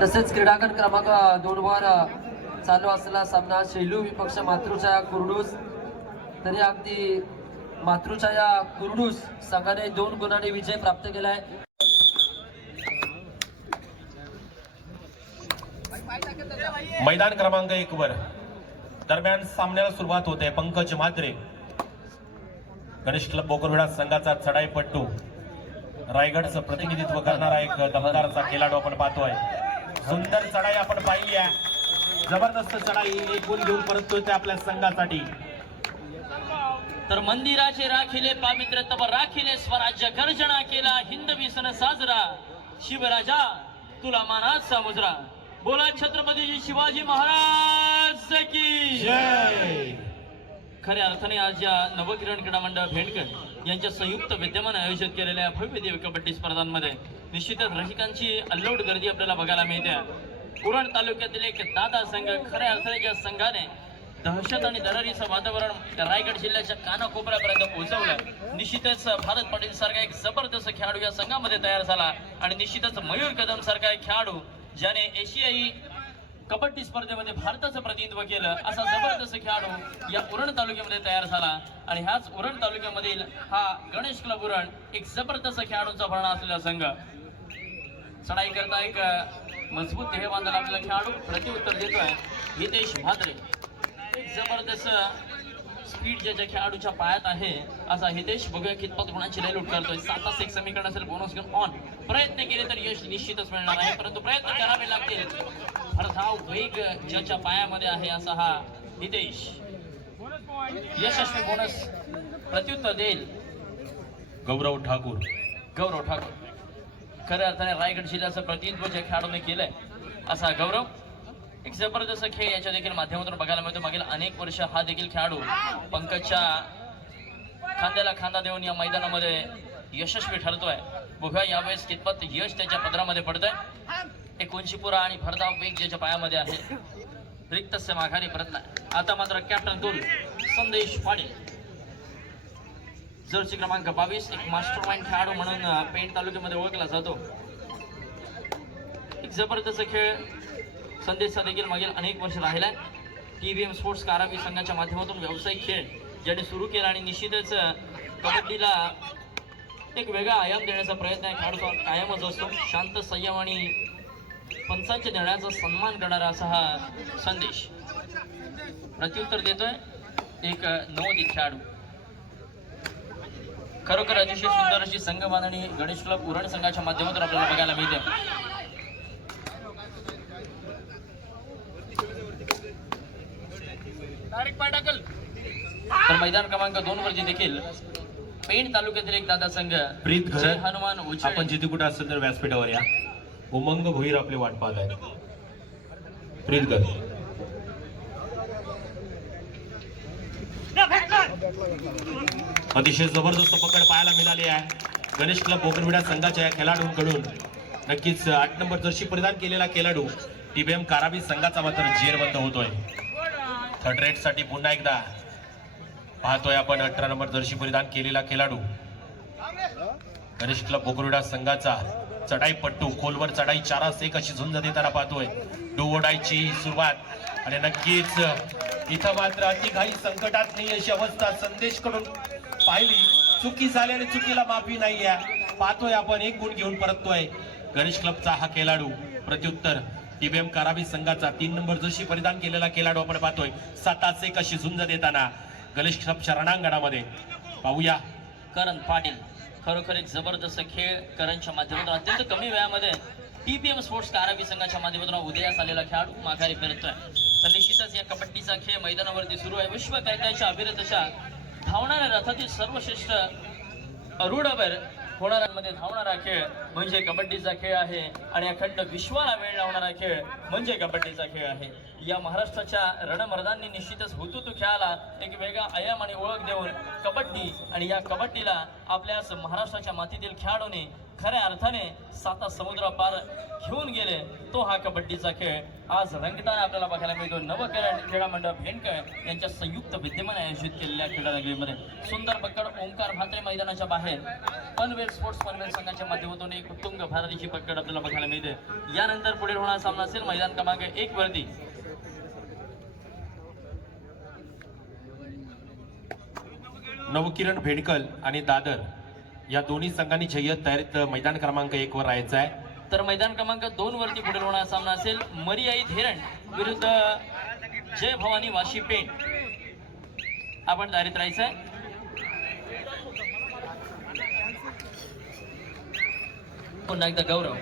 तसेच क्रीडांगण क्रमांक 2 वर चालू असलेला सामना शैलू विपक्ष मातृछाया कुर्डूस. तरी अगदी मातृछाया कुर्डूस संघाने 2 गुणांनी विजय प्राप्त केलाय. मैदान क्रमांक 1 वर दरम्यान सामन्याला सुरुवात होते. पंकज म्हात्रे गणेश क्लब बोकरविडा संघाचा चढाईपट्टू, रायगडचं प्रतिनिधित्व करणारा एक दमदारचा खेळाडू आपण पाहतोय. सुंदर चढाई आपण पाहिली आहे, जबरदस्त चढाई, एक गुण घेऊन परततोय ते आपल्या संघासाठी. तर मंदिराचे राखिले पावित्र्य तब राखिले स्वराज्य गर्जना केला हिंदवी सण साजरा शिवराजा तुला मानाचा मुजरा. बोला छत्रपती शिवाजी महाराज की जय. खऱ्या अर्थाने आज या नवकिरण क्रीडा मंडळ भेंडकर यांच्या संयुक्त विद्यमाने आयोजित केलेल्या भव्य दिव्य कबड्डी स्पर्धांमध्ये निश्चितच रसिकांची अल्लोड गर्दी आपल्याला बघायला मिळते. उरण तालुक्यातील एक दादा संघ खऱ्या अर्थाने ज्या संघाने दहशत आणि दरारीचं वातावरण रायगड जिल्ह्याच्या कानाकोपऱ्यापर्यंत पोहोचवलं. निश्चितच भारत पाटील सारखा एक जबरदस्त खेळाडू या संघामध्ये तयार झाला आणि निश्चितच मयूर कदम सारखा एक खेळाडू ज्याने एशियाई कबड्डी स्पर्धेमध्ये भारताचं प्रतिनिधित्व केलं, असा जबरदस्त खेळाडू या उरण तालुक्यामध्ये तयार झाला. आणि ह्याच उरण तालुक्यामधील हा गणेश क्लब उरण एक जबरदस्त खेळाडूंचा भरणा असलेला संघ. चढाई करता एक मजबूत देह बांधलेला आपला खेळाडू प्रत्युत्तर देतोय हितेश म्हात्रे. एक जबरदस्त स्पीड ज्याच्या खेळाडूच्या पायात आहे असा हितेश. बघूया कितपत गुणांची लयलूट करतोय. 7-6 समीकरण असेल, बोनस घेऊन ऑन प्रयत्न केले तर यश निश्चितच मिळणार आहे, परंतु प्रयत्न करावे लागतील. भरधाव वेग ज्याच्या पायामध्ये आहे असा हा हितेश यशस्वी बोनस प्रत्युत्तर देईल. गौरव ठाकूर खऱ्या अर्थाने रायगड जिल्ह्याचं प्रतिनिधित्व ज्या खेळाडूने केलंय असा गौरव. एक जबरदस्त खेळ याच्या देखील माध्यमातून बघायला मिळतो. मागील अनेक वर्ष हा देखील खेळाडू पंकजच्या खांद्याला खांदा देऊन या मैदानामध्ये यशस्वी ठरतोय. बघूया यावेळेस कितपत यश त्याच्या पदरामध्ये पडतंय. एक उंचीपुरा आणि भरधाव वेग ज्याच्या पायामध्ये आहे. रिक्त माघारी परतला. आता मात्र कॅप्टन कुल संदेश पाटील जर्सी क्रमांक 22 एक मास्टर माइंड खेळाडू म्हणून पेण तालुक्यामध्ये ओळखला जातो. एक जबरदस्त खेळ संदेशचा देखील मागील अनेक वर्ष राहिलाय. TVM स्पोर्ट्स कारावी संघाच्या माध्यमातून व्यावसायिक खेळ ज्याने सुरू केला आणि निश्चितच कबड्डीला एक वेगळा आयाम देण्याचा प्रयत्न आहे. खेळाडू कायमच असतो. शांत संयम आणि पंचांच्या निर्णयाचा सन्मान करणारा असा हा संदेश प्रत्युत्तर देतोय एक नवोदित खेळाडू. खरोखर अतिशय सुंदर अशी संघ बांधणी गणेश क्लब उरण संघाच्या माध्यमातून आपल्याला बघायला मिळते. तर मैदान क्रमांक 2 वरती देखील पेण तालुक्यातील एक दादा संघ प्रीत जय हनुमान उच्च. आपण जिथे कुठे असेल तर व्यासपीठावर या. उमंग भुईर आपली वाट पाहत आहे. प्रीत घर अतिशय जबरदस्त पकड पाहायला मिळाली आहे गणेश क्लब बोकरविडा संघाच्या या खेळाडूंकडून. नक्कीच 8 नंबर जर्सी परिधान केलेला खेळाडू TVM कारावी संघाचा मात्र जेरबंद होतोय. थर्ड रेट साठी पुन्हा एकदा पाहतोय आपण 18 नंबर जर्सी परिधान केलेला खेळाडू गणेश क्लब बोकरविडा संघाचा चढाईपट्टू. खोलवर चढाई 4-1 अशी झुंज देताना पाहतोय. डोवडायची सुरुवात आणि नक्कीच इथं मात्र अतिघाई संकटात नाही अशी अवस्था संदेश कडून पाहिली. चुकी झाल्याने चुकीला माफी नाही आहे. पाहतोय आपण एक गुण घेऊन परततोय गणेश क्लबचा हा खेळाडू. प्रत्युत्तर TVM कारावी संघाचा 3 नंबर जर्सी परिधान केलेला खेळाडू आपण पाहतोय 7-1 अशी झुंज देताना गणेश क्लबच्या रणांगणामध्ये. पाहूया करण पाटील. खरोखर एक जबरदस्त खेळ करणच्या माध्यमातून अत्यंत कमी वेळामध्ये TVM स्पोर्ट्स कारावी संघाच्या माध्यमातून उदयास आलेला खेळाडू माघारी फिरतोय. तर निश्चितच या कबड्डीचा खेळ मैदानावरती सुरू आहे. विश्व कैद्याच्या अविरत अशा धावणाऱ्या रथातील सर्वश्रेष्ठ अरुडावर होणाऱ्यांमध्ये धावणारा खेळ म्हणजे कबड्डीचा खेळ आहे आणि अखंड विश्वाला वेळ लावणारा खेळ म्हणजे कबड्डीचा खेळ आहे. या महाराष्ट्राच्या रणमर्दांनी निश्चितच हुतुतू खेळाला एक वेगळा आयाम आणि ओळख देऊन कबड्डी आणि या कबड्डीला आपल्याच महाराष्ट्राच्या मातीतील खेळाडूंनी खऱ्या अर्थाने 7 समुद्र पार घेऊन गेले तो हा कबड्डीचा खेळ आज रंगताना आपल्याला बघायला मिळतो. नवकरण क्रीडा मंडळ भेंडकर यांच्या संयुक्त विद्यमाने आयोजित केलेल्या क्रीडा रंगीमध्ये सुंदर पकड ओंकार म्हात्रे मैदानाच्या बाहेर पनवेल स्पोर्ट्स पनवेल संघाच्या माध्यमातून एक उत्तुंग भारतीची पकड आपल्याला बघायला मिळते. यानंतर पुढे होणारा सामना असेल मैदान क्रमांक 1 वरती नवकिरण भेडकल आणि दादर या दोन्ही संघांनी जय्यत तयारीत मैदान क्रमांक 1 वर राहायचं आहे. तर मैदान क्रमांक 2 वरती पुढे होणारा सामना असेल मरियाई धेरण विरुद्ध जय भवानी वाशी पेठ. आपण तयारीत राहायचं आहे. पुन्हा एकदा गौरव.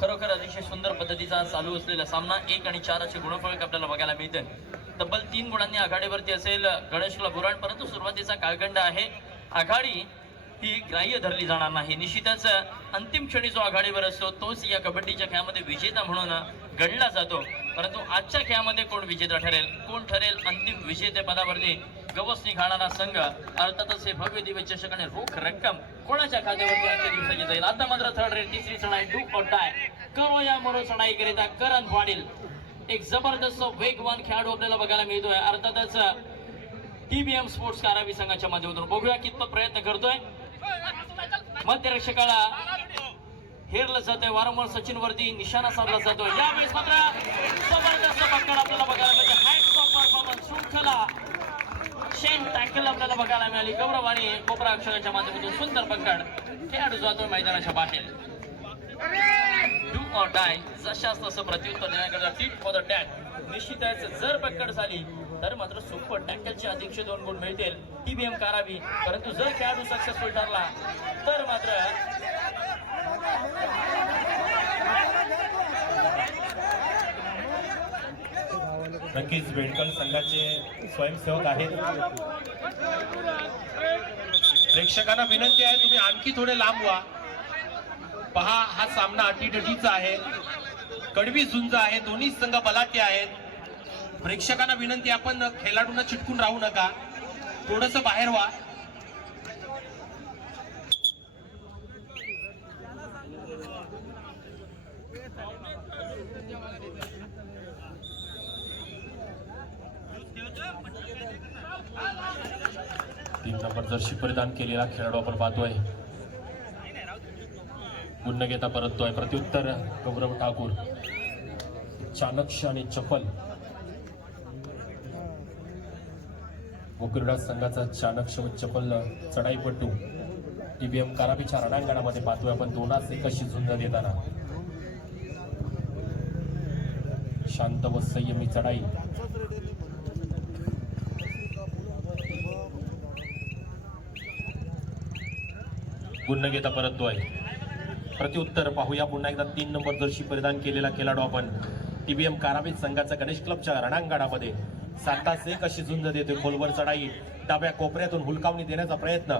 खरोखर अतिशय सुंदर पद्धतीचा चालू असलेला सामना 1 आणि 4 असे गुणफलक आपल्याला बघायला मिळते. तब्बल 3 गुणांनी आघाडीवरती असेल गणेशला बुराण, परंतु सुरुवातीचा काळखंड आहे. आघाडी ही ग्राह्य धरली जाणार नाही. निश्चितच अंतिम क्षणी जो आघाडीवर असतो तोच या कबड्डीच्या खेळामध्ये विजेता म्हणून गणला जातो. परंतु आजच्या खेळामध्ये कोण विजेता ठरेल, कोण ठरेल अंतिम विजेतेपदावरती गवसणी घालणारा संघ, अर्थातच हे भव्य दिव्य चषक आणि रोख रक्कम कोणाच्या खात्यावरती आजच्या दिवसाची जाईल. आता मात्र थर्ड रेड तिसरी चढाई डू ऑर डाय करो या मरो चढाई करिता करण पाटील एक जबरदस्त वेगवान खेळाडू आपल्याला बघायला मिळतोय. अर्थातच टीबीएम स्पोर्ट्स कारावी संघाच्या माध्यमातून बघूया कितपत प्रयत्न करतोय. मध्यरक्षकाला हेरलं जातंय, वारंवार सचिन वरती निशाणा साधला जातो. यावेळेस मात्र जबरदस्त पकड आपल्याला बघायला मिळते. हाईट्स ऑफ परफॉर्मन्स शृंखला शेन टॅकल आपल्याला बघायला मिळाली. गौरव आणि कोपरा अक्षराच्या माध्यमातून सुंदर पकड. खेळाडू जातोय मैदानाच्या बाहेर. डू ऑर डाय जशास तसं प्रत्युत्तर देण्याकरता टीट फॉर द टॅक. निश्चितच जर पकड झाली तर मात्र सुपर टॅकलचे अधिकचे 2 गुण मिळतील टीबीएम कारावी. परंतु जर खेळाडू सक्सेसफुल ठरला तर मात्र नक्कीच भेडकल संघाचे स्वयंसेवक आहेत. प्रेक्षकांना विनंती आहे तुम्ही आणखी थोडे लांब व्हा. पहा हा सामना अटीतटीचा आहे, कडवी झुंज आहे, दोन्ही संघ बलाढ्य आहेत. प्रेक्षकांना विनंती आपण खेळाडूंना चिटकून राहू नका, थोडस बाहेर व्हा. तीन नंबर जर्सी परिधान केलेला खेळाडू आपण पाहतोय. पुन्हा घेता परततोय. प्रत्युत्तर गौरव ठाकूर. चाणक्य आणि चपल क्रीडा संघाचा चाणक्य व चपल चढाईपट्टू टीबीएम कारावीच्या रणांगणामध्ये पाहतोय आपण. 2-1 अशी झुंज देताना शांत व संयमी चढाई. पुन्हा घेता परततोय. प्रत्युत्तर पाहूया पुन्हा एकदा. 3 नंबर जर्सी परिधान केलेला खेळाडू आपण टीबीएम कारावी संघाचा गणेश क्लबच्या रणांगणामध्ये 7-1 अशी झुंज देतोय. खोलवर चढाई, डाव्या कोपऱ्यातून हुलकावणी देण्याचा प्रयत्न.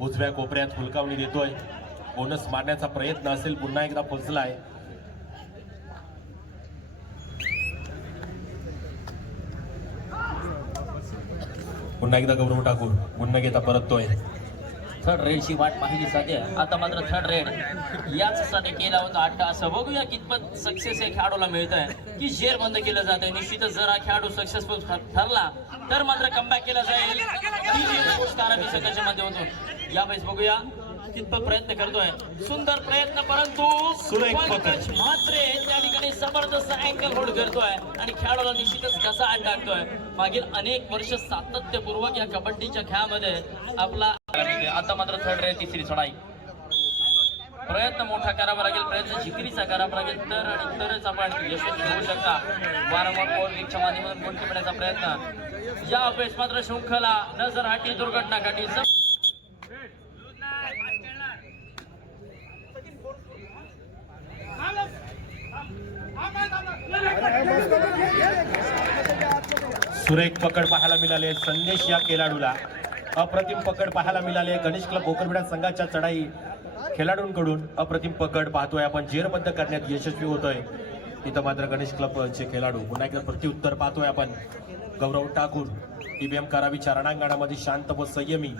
उजव्या कोपऱ्यात हुलकावणी देतोय. बोनस मारण्याचा प्रयत्न असेल, पुन्हा एकदा पोहोचलाय. पुन्हा एकदा गौरव ठाकूर पुन्हा घेता परततोय. थर्ड रेडची वाट पाहिली जाते. आता मात्र थर्ड रेड याचसाठी केला होता अड्डा. असं बघूया कितपत सक्सेस या खेळाडूला मिळत आहे की जेर बंद केलं जात आहे. निश्चितच जर हा खेळाडू सक्सेसफुल ठरला तर मात्र कमबॅक केला जाईल कारावी संघाच्या माध्यमातून. यावेळेस बघूया कितपत प्रयत्न करतोय. सुंदर प्रयत्न, परंतु पंकज म्हात्रे त्या ठिकाणी जबरदस्त अँकल होल्ड करतोय आणि खेळाडूला निश्चितच कसा आड टाकतोय. मागील अनेक वर्ष सातत्यपूर्वक या कबड्डीच्या खेळामध्ये आपला. आता मात्र थर्ड रेड तिसरी चढाई. प्रयत्न मोठा करावा लागेल, प्रयत्न जिकिरीचा करावा लागेल तरच आपण यशस्वी होऊ शकता. वारंवार पॉवर लीगच्या माध्यमातून गोल करण्याचा प्रयत्न. या वेळेस मात्र शृंखला नजर हाटी, दुर्घटना घाटी. सुरेख पकड पाहायला मिळाले संदेश या खेळाडूला. अप्रतिम पकड पाहायला मिळाले गणेश क्लब भोकरविडा संघाच्या चढाई खेळाडूंकडून. अप्रतिम पकड पाहतोय आपण, जेरबद्ध करण्यात यशस्वी होतोय. इथं मात्र गणेश क्लबचे खेळाडू. पुन्हा एकदा प्रत्युत्तर पाहतोय आपण. गौरव ठाकूर टीबीएम कारावीच्या रणांगणामध्ये शांत व संयमी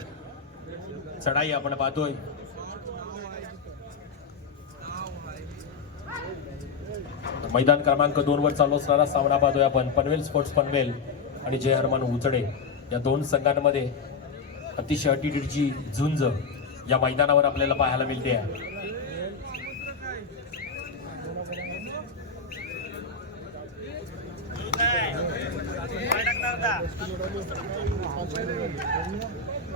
चढाई आपण पाहतोय. मैदान क्रमांक 2 वर चालू असणारा सामना पाहतोय आपण. पनवेल स्पोर्ट्स पनवेल आणि जय हनुमान उचडे या दोन संघांमध्ये अतिशय अटीतटीची झुंज या मैदानावर आपल्याला पाहायला मिळते आहे.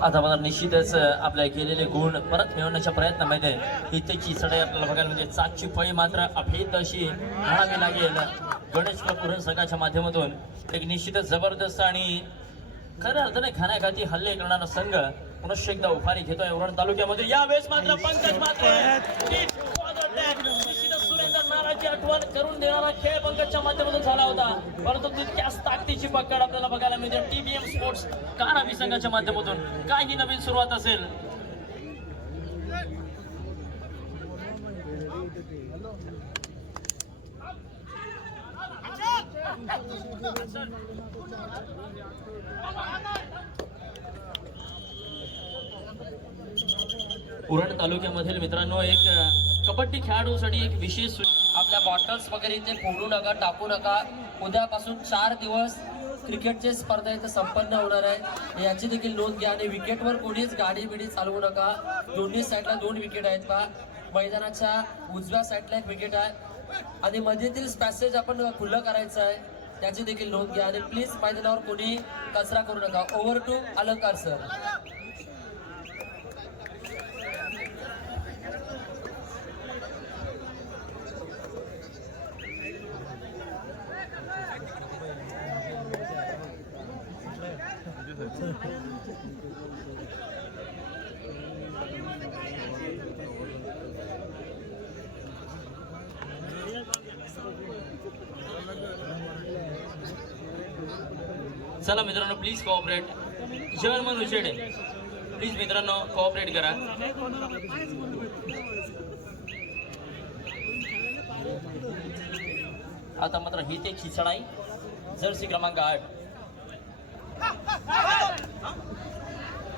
आता मला निश्चितच आपल्या केलेले गुण परत मिळवण्याच्या प्रयत्नामध्ये इथे चिसडे आपल्याला बघायला म्हणजे 7ची फळी मात्र अभेद अशी म्हणावी लागेल. गणेश पुरण संघाच्या माध्यमातून एक निश्चितच जबरदस्त आणि खऱ्या अर्थाने खाण्याखाती हल्ले करणारा संघ पुनश्च एकदा उभारी घेतोय उरण तालुक्यामध्ये. यावेळेस मात्र पंकज मात्र सुरेंद्र नाराची आठवण करून देणारा खेळ पंकजच्या माध्यमातून झाला होता, परंतु तितक्याच ताकदीची पकड आपल्याला बघायला मिळते टीबीएम स्पोर्ट्स कारावी संघाच्या माध्यमातून. काही नवीन सुरुवात असेल. उरण तालुक्यामधील मित्रांनो एक कबड्डी खेळाडूसाठी एक विशेष आपल्या बॉटल्स वगैरे इथे फोडू नका, टाकू नका. उद्यापासून 4 दिवस क्रिकेटचे स्पर्धा इथे संपन्न होणार आहे, याची देखील नोंद घ्या. आणि विकेटवर कोणीच गाडी बिडी चालवू नका. दोन्ही साईडला 2 विकेट आहेत पहा. मैदानाच्या उजव्या साईडला 1 विकेट आहे आणि मध्येतील पॅसेज आपण खुलं करायचं आहे, त्याची देखील नोंद घ्या. आणि प्लीज मैदानावर कोणी कचरा करू नका. ओव्हर टू अलंकार सर. चला मित्रांनो प्लीज कोऑपरेट. जर्मन उचेडे प्लीज मित्रांनो कोऑपरेट करा. आता मात्र ही ते खिचडाई जर्सी क्रमांक 8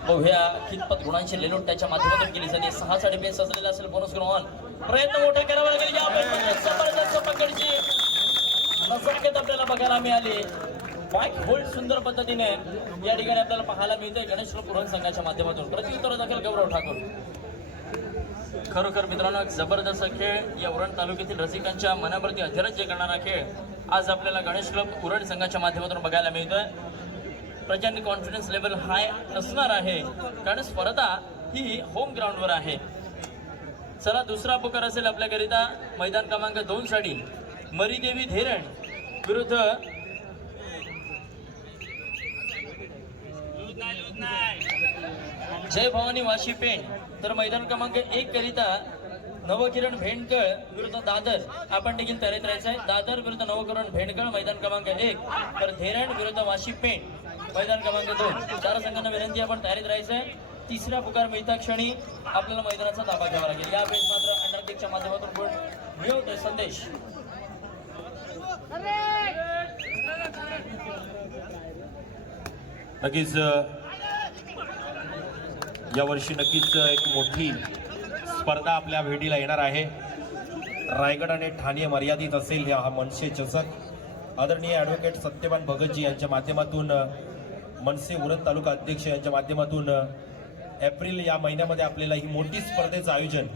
बघूया कितपत गुणांची लेलोट त्याच्या माध्यमातून केली जाते. 6 साठी बेस असलेला असेल बोनस ग्रहण. प्रयत्न मोठे करावे लागेल. या जबरदस्त पकडची नजाकत आपल्याला बघायला मिळाली. बॅक होल्ड सुंदर पद्धतीने या ठिकाणी आपल्याला पाहायला मिळते गणेश पुरण संघाच्या माध्यमातून. प्रत्युत्तर दाखल गौरव ठाकूर. खरोखर मित्रांनो जबरदस्त खेळ या उरण तालुक्यातील रसिकांच्या मनावरती अधिराज्य करणारा खेळ आज आपल्याला गणेश क्लब उरण संघाच्या माध्यमातून बघायला मिळतोय. प्रचंड कॉन्फिडन्स लेवल हाय असणार आहे कारण स्पर्धा ही होम ग्राउंडवर आहे. चला दुसरा पुकार असेल आपल्याकरिता मैदान क्रमांक 2 साठी मरीदेवी धेरण विरुद्ध जय भवानी वाशी पेण. तर मैदान क्रमांक 1 करिता नवकिरण भेंडकळ विरुद्ध दादर आपण देखील तयारीत राहायचं आहे. दादर विरुद्ध नवकिरण भेंडकळ मैदान क्रमांक 1. तर धेरण विरुद्ध वाशी पेण मैदान क्रमांक 2. 4 संघांना विनंती आपण तयारीत राहायचं आहे. तिसरा पुकार मिळता क्षणी आपल्याला मैदानाचा ताबा घ्यावा लागेल. या वेळेस मात्र अंडरटेकच्या माध्यमातून गुण मिळवतोय संदेश. नक्कीच यावर्षी नक्कीच एक मोठी स्पर्धा आपल्या भेटीला येणार आहे. रायगड आणि ठाणे मर्यादित असेल हा मनसे चषक. आदरणीय ॲडव्होकेट सत्यवान भगतजी यांच्या माध्यमातून मनसे उरण तालुका अध्यक्ष यांच्या माध्यमातून एप्रिल या महिन्यामध्ये आपल्याला ही मोठी स्पर्धेचं आयोजन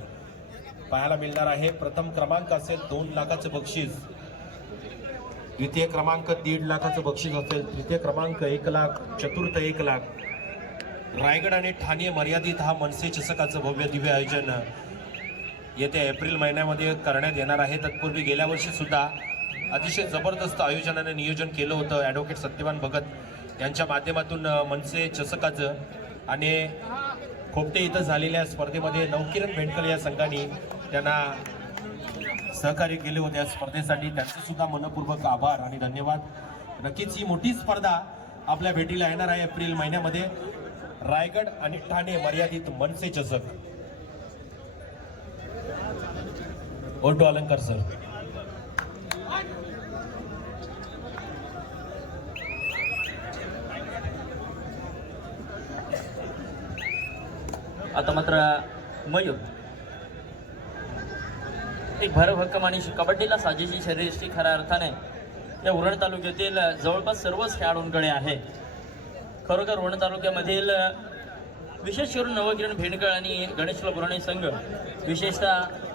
पाहायला मिळणार आहे. प्रथम क्रमांक असेल 2 लाखाचं बक्षीस, द्वितीय क्रमांक 1.5 लाखाचं बक्षीस असेल, तृतीय क्रमांक 1 लाख, चतुर्थ 1 लाख. रायगड आणि ठाणे मर्यादित हा मनसे चषकाचं भव्य दिव्य आयोजन येत्या एप्रिल महिन्यामध्ये करण्यात येणार आहे. तत्पूर्वी गेल्या वर्षी सुद्धा अतिशय जबरदस्त आयोजनाने नियोजन केलं होतं ॲडव्होकेट सत्यवान भगत यांच्या माध्यमातून मनसे चषकाचं. आणि खोपटे इथं झालेल्या स्पर्धेमध्ये नवकिरण भेंडकल या संघाने त्यांना सहकार्य केले होते या स्पर्धेसाठी. त्यांचे सुद्धा मनपूर्वक आभार आणि धन्यवाद. नक्कीच ही मोठी स्पर्धा आपल्या भेटीला येणार आहे एप्रिल महिन्यामध्ये. रायगड आणि ठाणे मर्यादित मनसे चषक. ओटो अलंकार सर. आता मात्र मयूर एक भरभक्कम आणि कबड्डीला साजेशी शरीरयष्टी खऱ्या अर्थाने या उरण तालुक्यातील जवळपास सर्वच खेळाडूंकडे आहे. खरोखर उरण तालुक्यामधील विशेष करून नवकिरण भेंडकळ आणि गणेशला पुराणे संघ विशेषतः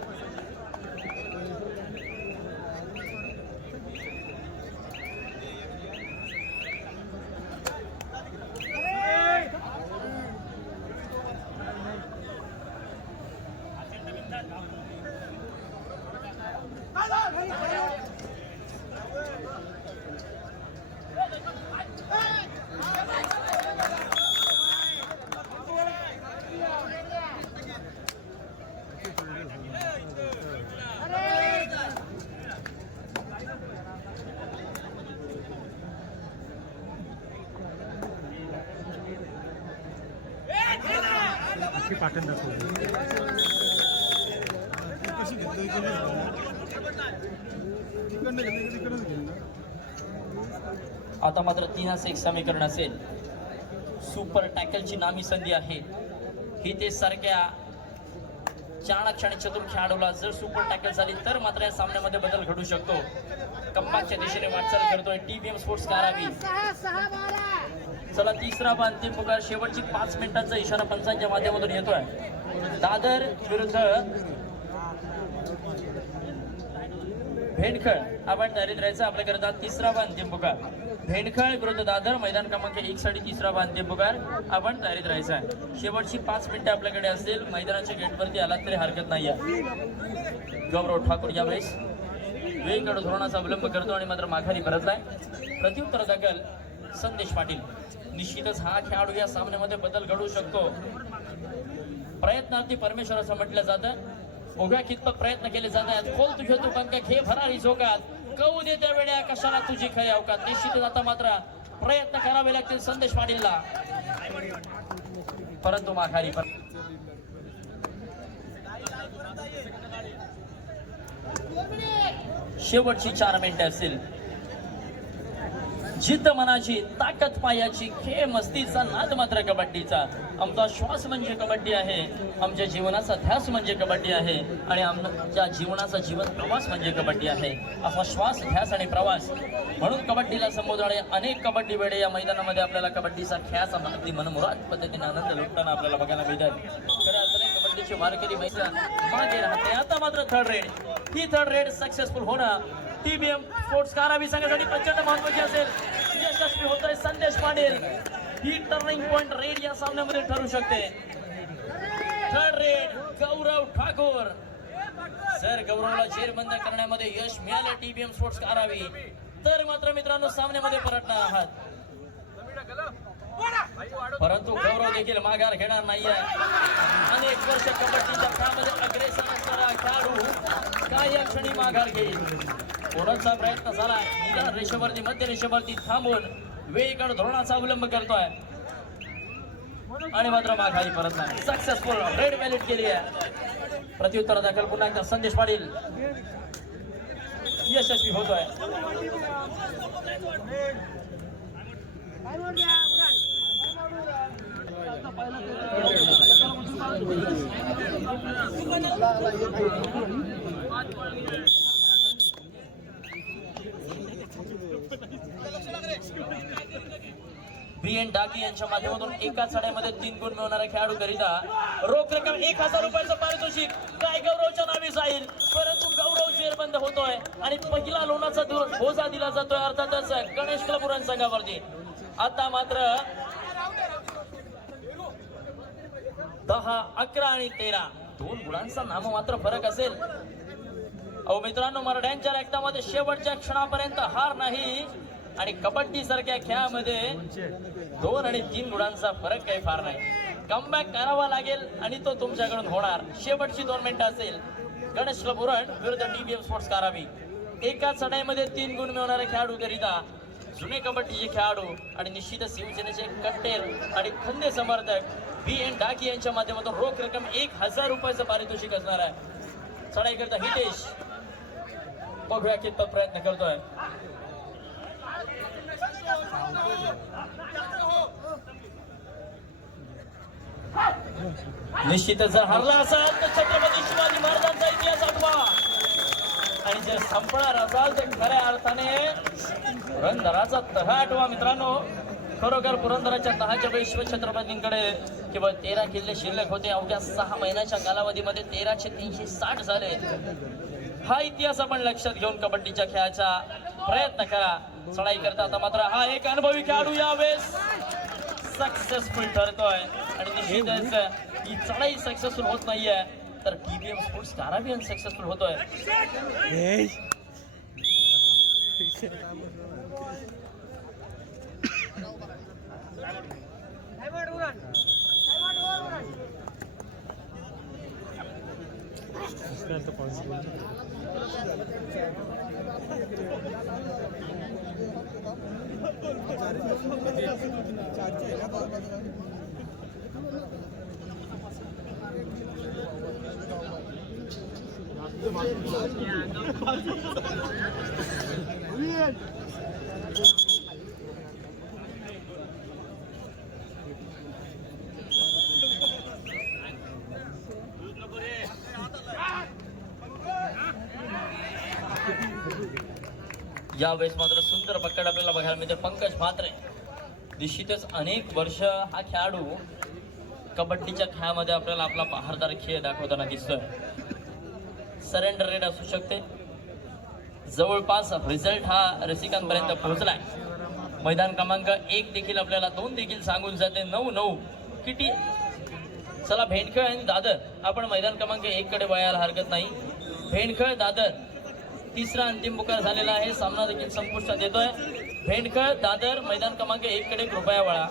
आता मात्र 3-1 समीकरण असेल. सुपर टॅकलची नामी संधी आहे ही ते सारख्या चाणक्य आणि चतुर खेळाडूला जर सुपर टॅकल झाली तर मात्र या सामन्यामध्ये बदल घडू शकतो. कप्पाच्या दिशेने वाटचाल करतोय टीबीएम स्पोर्ट्स कारावी. चला तिसरा व अंतिम पुकार शेवटची 5 मिनिटांचा इशारा पंचांच्या माध्यमातून येतोय. दादर विरुद्ध भेंडखळ आपण तयारीत राहायचं. आपल्याकरता तिसरा व अंतिम पुकार भेंडखळ विरुद्ध दादर मैदान क्रमांक 1 साठी तिसरा व अंतिम पुकार आपण तयारीत राहायचं आहे. शेवटची 5 मिनिटं आपल्याकडे असतील. मैदानाच्या गेटवरती आलात तरी हरकत नाही आहे. गौरव ठाकूर यावेळेस वेगवेगळ्या धोरणाचा अवलंब करतो आणि मात्र माघारी परतलाय. प्रत्युत्तर दाखल संदेश पाटील. निश्चितच हा खेळाडू या सामन्यामध्ये बदल घडू शकतो. प्रयत्नार्थी परमेश्वर असं म्हटलं जातं. बघूया कितपत प्रयत्न केले जात आहेत. खोल तुझे तू पंख घे भरारी झोकात कऊ दे त्या वेळा कशाला तुझी खरी अवकात. निश्चितच आता मात्र प्रयत्न करावे लागतील संदेश पाटीलला परंतु माघारी शेवटची 4 मिनिटे असतील. जिद्द मनाची ताकद पायाची खेळ मस्तीचा नाद मात्र कबड्डीचा. आमचा श्वास म्हणजे कबड्डी आहे. आमच्या जीवनाचा ध्यास म्हणजे कबड्डी आहे आणि आमच्या जीवनाचा जीवन प्रवास म्हणजे कबड्डी आहे. असा श्वास ध्यास आणि प्रवास म्हणून कबड्डीला संबोधणारे अनेक कबड्डी वेळे या मैदानामध्ये आपल्याला कबड्डीचा खेळाचा अगदी मनमुराद पद्धतीने आनंद लुटताना आपल्याला बघायला मिळतात. खऱ्या अर्थाने कबड्डीची वारकरी मैदान मागे राहते. आता मात्र थर्ड रेड ही थर्ड रेड सक्सेसफुल होणं टीबीएम स्पोर्ट्स कारावी संघासाठी प्रचंड महत्वाची असेल. यशस्वी होतोय संदेश पाटील. ही टर्निंग पॉइंट रेड या सामन्यामध्ये ठरू शकते. थर्ड रेड गौरव ठाकूर. जर गौरवला जेरबंद करण्यामध्ये यश मिळाले टीबीएम स्पोर्ट्स कारावी तर मात्र मित्रांनो सामन्यामध्ये परतणार आहात. परंतु गौरव देखील माघार घेणार नाहीये. अनेक वर्ष कबड्डीच्या खेळामध्ये अग्रेसर असणारा खेळाडू काय या क्षणी माघार घेईल. कोणाचा प्रयत्न झाला निदान रेषेवरती मध्य रेषेवरती थांबून वेगवेगळ्या धोरणाचा अवलंब करतोय आणि मात्र माघारी परत नाही. सक्सेसफुल रेड व्हॅलिड केली आहे. प्रत्युत्तर दाखल पुन्हा एकदा संदेश पाटील यशस्वी होतोय. BN डाकी यांच्या माध्यमातून एका चढ्यामध्ये 3 गुण मिळवणाऱ्या खेळाडू करिता रोख रक्कम 1000 रुपयाचं पारितोषिक काय गौरवच्या नावे जाईल. परंतु गौरव जेरबंद होतोय आणि पहिला लोणाचा बोजा दिला जातोय अर्थातच गणेश क्लबुरान संघावरती. आता मात्र 10, 11 आणि 13 2 गुणांचा नाम मात्र फरक असेल. अहो मित्रांनो मराठ्यांच्या रक्तामध्ये शेवटच्या क्षणापर्यंत हार नाही आणि कबड्डी सारख्या खेळामध्ये 2 आणि 3 गुणांचा फरक काही फार नाही. कमबॅक करावा लागेल आणि तो तुमच्याकडून होणार. शेवटची 2 मिनिटं असेल. गणेश क्लबुरान विरुद्ध टीबीएम स्पोर्ट्स कारावी. एका चढाईमध्ये 3 गुण मिळवणारे खेळाडू करिता जुने कबड्डीचे खेळाडू आणि निश्चितच शिवसेनेचे कट्टेर आणि खंदे समर्थक BN डाकी यांच्या माध्यमातून रोख रक्कम 1000 रुपयाचं पारितोषिक असणार आहे. चढाई करता हितेश बघूया कितपत प्रयत्न करतोय. निश्चितच जर हरला असाल तर छत्रपती शिवाजी महाराजांचा इतिहास आठवा, आणि जर संपणार असाल तर खऱ्या अर्थाने पुरंदराचा तह आठवा. मित्रांनो, खरोखर पुरंदराच्या तहाच्या वेळी शिवछत्रपतींकडे केवळ 13 किल्ले शिल्लक होते. अवघ्या 6 महिन्याच्या कालावधीमध्ये 13चे 360 झाले. हा इतिहास आपण लक्षात घेऊन कबड्डीच्या खेळाचा प्रयत्न करा. चढाई करता आता मात्र हा एक अनुभवी खेळाडू यावेळेस सक्सेसफुल ठरतोय, आणि निश्चितच ही चढाई सक्सेसफुल होत नाहीये तर टीबीएम स्पोर्ट्स काराबियन सक्सेसफुल होतोय. यावेळेस मात्र सुंदर पकड आपल्याला बघायला मिळते. पंकज म्हात्रे निश्चितच अनेक वर्ष हा खेळाडू कबड्डीच्या खेळामध्ये आपल्याला आपला बहारदार खेळ दाखवताना दिसतोय. सरेंडर रेट असू शकते, जवळपास रिझल्ट हा रसिकांपर्यंत पोहोचलाय. मैदान क्रमांक 1 देखील आपल्याला 2 देखील सांगून जाते. 9-9 किती. चला, भेंडखळ आणि दादर आपण मैदान क्रमांक 1 कडे वळायला हरकत नाही. भेंडखळ दादर तिसरा अंतिम पुकार झालेला आहे. सामना देखील संपुष्टात येतोय. भेंडखळ दादर मैदान क्रमांक 1 कडे कृपया वळा.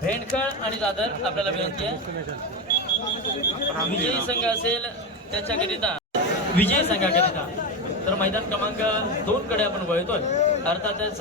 भेंडखळ आणि दादर आपल्याला विनंती आहे. विजयी संघ असेल त्याच्याकरिता, विजयी संघाकरिता तर मैदान क्रमांक 2 कडे आपण वळतोय. अर्थातच